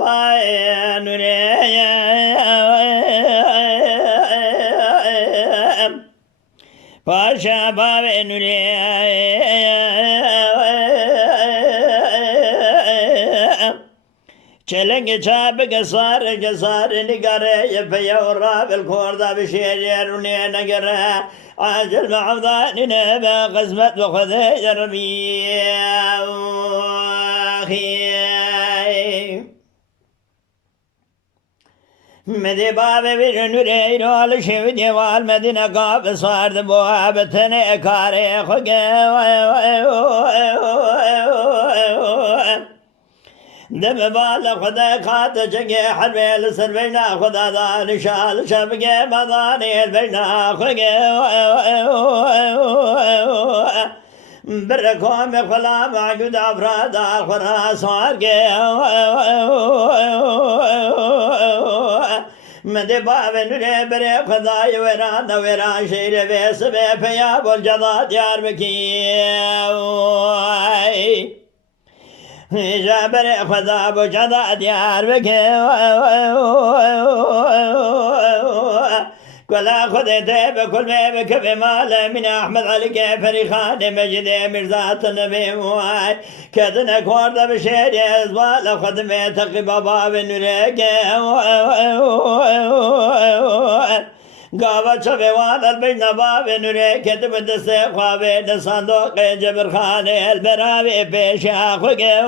bavê Nure paşa bavê Nure çelengi çabı gesar nigare yapaya ora bil korda bir şeyler ne negere acil ma'avdanine be kısmet ve kudey yarbi Medi bavê bir Nure ilo şevi deval medine kapı sardı bu abetene kare khoge دم بالا خدا خات جگه حربیل سر بینا خدا دان شال شبگه مدانی بینا خوگه برکوم خلا معجود افراد آخرا سارگه مده بابه نوره بره خدای وران شیر بیس بی پیا بول جدا دیار بکی جابر خدا بجدا دیار بکه کلا خود ته بکل بکه به مال من احمد علی که فریخان مجد مرزات نبی موای کدن کورد بشیر ازوال خود می تقی بابا نوره که گاوا چوبه والل بین باب نوره کتب دست خوابه دستاندوق جبرخانه البراوی پیش آخوگه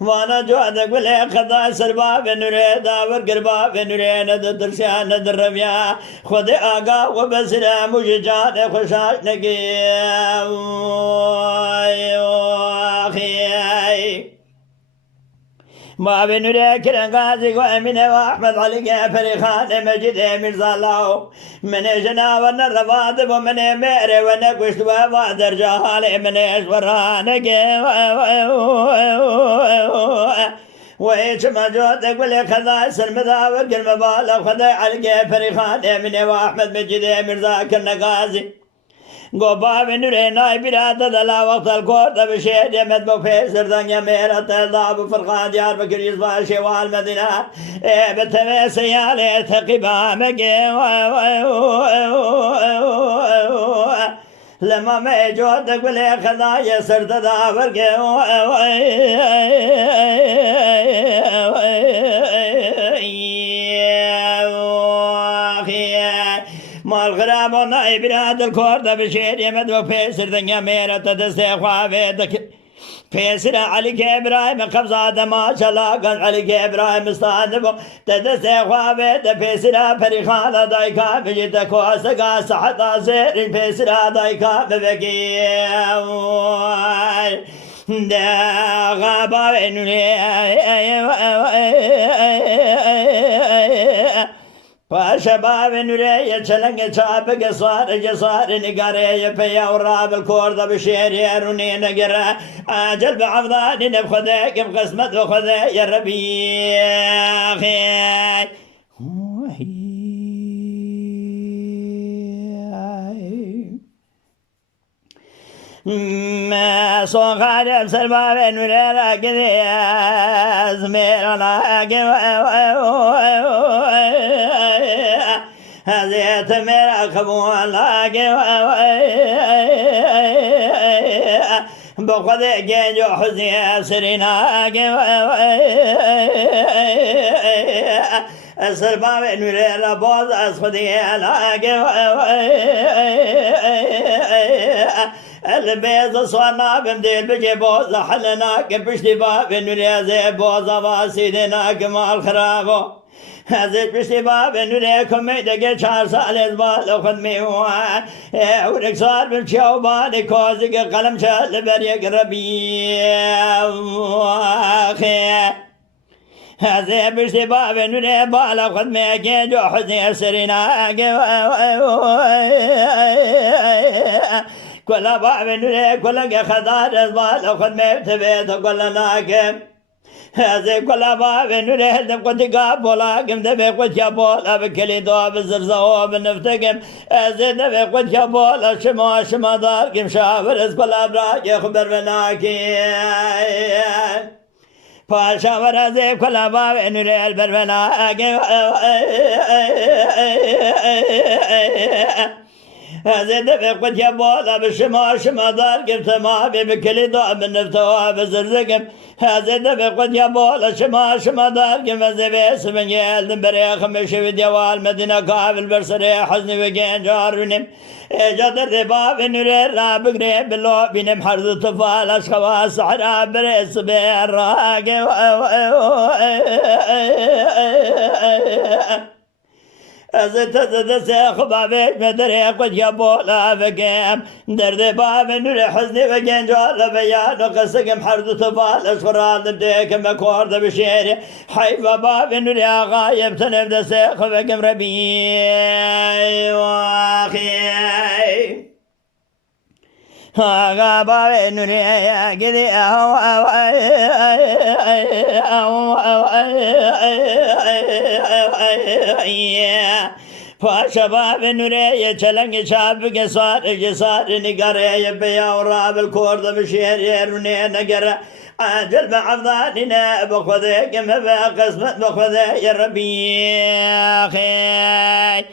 وانا جواد گله خدا سر باب نوره داور گر باب نوره ند درشان ند ربیا خود آگا و بسره مجھ جان خوشاش نگی بابê Nure kirin gazi ve Emine ve Ahmet Ali Geferi Khane Mecide Mirzalau Mene cenavana ravadı bu mene mere ve ne kuştu ve vadır cahale mene eşvarane ge ve hiç mecode gule kadar sırmıda ve girme bağla Khaday Ali Geferi Khane Emine ve Ahmet Mecide Mirza kirine gazi Goba ve Nure nay birada dala vaktal korda bir şey demet bu fesirdan ya merat elda bu fırkan Diyarbakır yüzbaşı şeval medina ebete ve seyale tekiba mege lema mecod gule khadaya sırda da verge مال غرام و نای براد الکورد بشیر یمد و پیسردن یا میرت دست خوابه دک پیسر علی که ابراهیم قبضات ماشالله علی که ابراهیم استاد بو دست خوابه د پیسر پریخان دایکا بجید کوسگا صحت زیر پیسر دایکا بگی دا غابا نوری Paşa bavê Nure çelenge çapı gesar nigare yapaya urabil korda bir şehriye runi negere acil be avdani neb khode kim kısmet ve khode ya Rabbi ما صغار سر bavê Nure ra gidiz merana Hazreti merakımı lâge bu kadar genç hüzniye sirina esir bavê Nure ra boz az xudiye lâge البيض صرنا بمديل بجي بوز حلنا كبشتي بابي نوري زي بوزا واسيدنا كمال خرابو هزيت بشتي بابي نوري كميدة geçer سال ازبال خدمي وان ورك صار بمشيو بالي كوزي قلم شال بريق ربيع هزيت بشتي بابي نوري بالا خدمي كيجو حزني سرينا كل باب نوره كل خدار ازبال خد مبتبت كل ناكم هذه كلها بابي نوره هدم قد قابولا قم دبي قد يابولا بكلي دوا بزرزو بنفتقم هذه دبي قد يابولا شما دار قم شابرز كلها براجي خبر بناكي پاشا ورازه کلا باوی نوره البربنا هذا دفع قد يبولا بشما دار قمت ما بي بكلي دعا من نفتوها بزرزقم هذا دفع قد يبولا شما دار قمت زبيس من يالدن بريخ مشي ديوال مدينة قابل برسري حزني وقين جارونم جد الرباب نوري راب قريب اللو بينم حرد طفال اشخوا صحرا بريس بيراقي أزت سيخ بابيش مدري قد يبولا فقيم درد باب نوري حزني وقين جال بيان وقسقم حرد طفال اشخرا دبديك مكورد بشيري حيفا باب نوري غايب تنبدا سيخ فقيم ربي واخي ها بابي نوري قدي فشباب نوري چلنگ شاب کے سار نگرے بیا وراب الكورد بشير يروني نگرے عجل بعفضاننا بخذك ما بقسمت بخذك يا ربي خير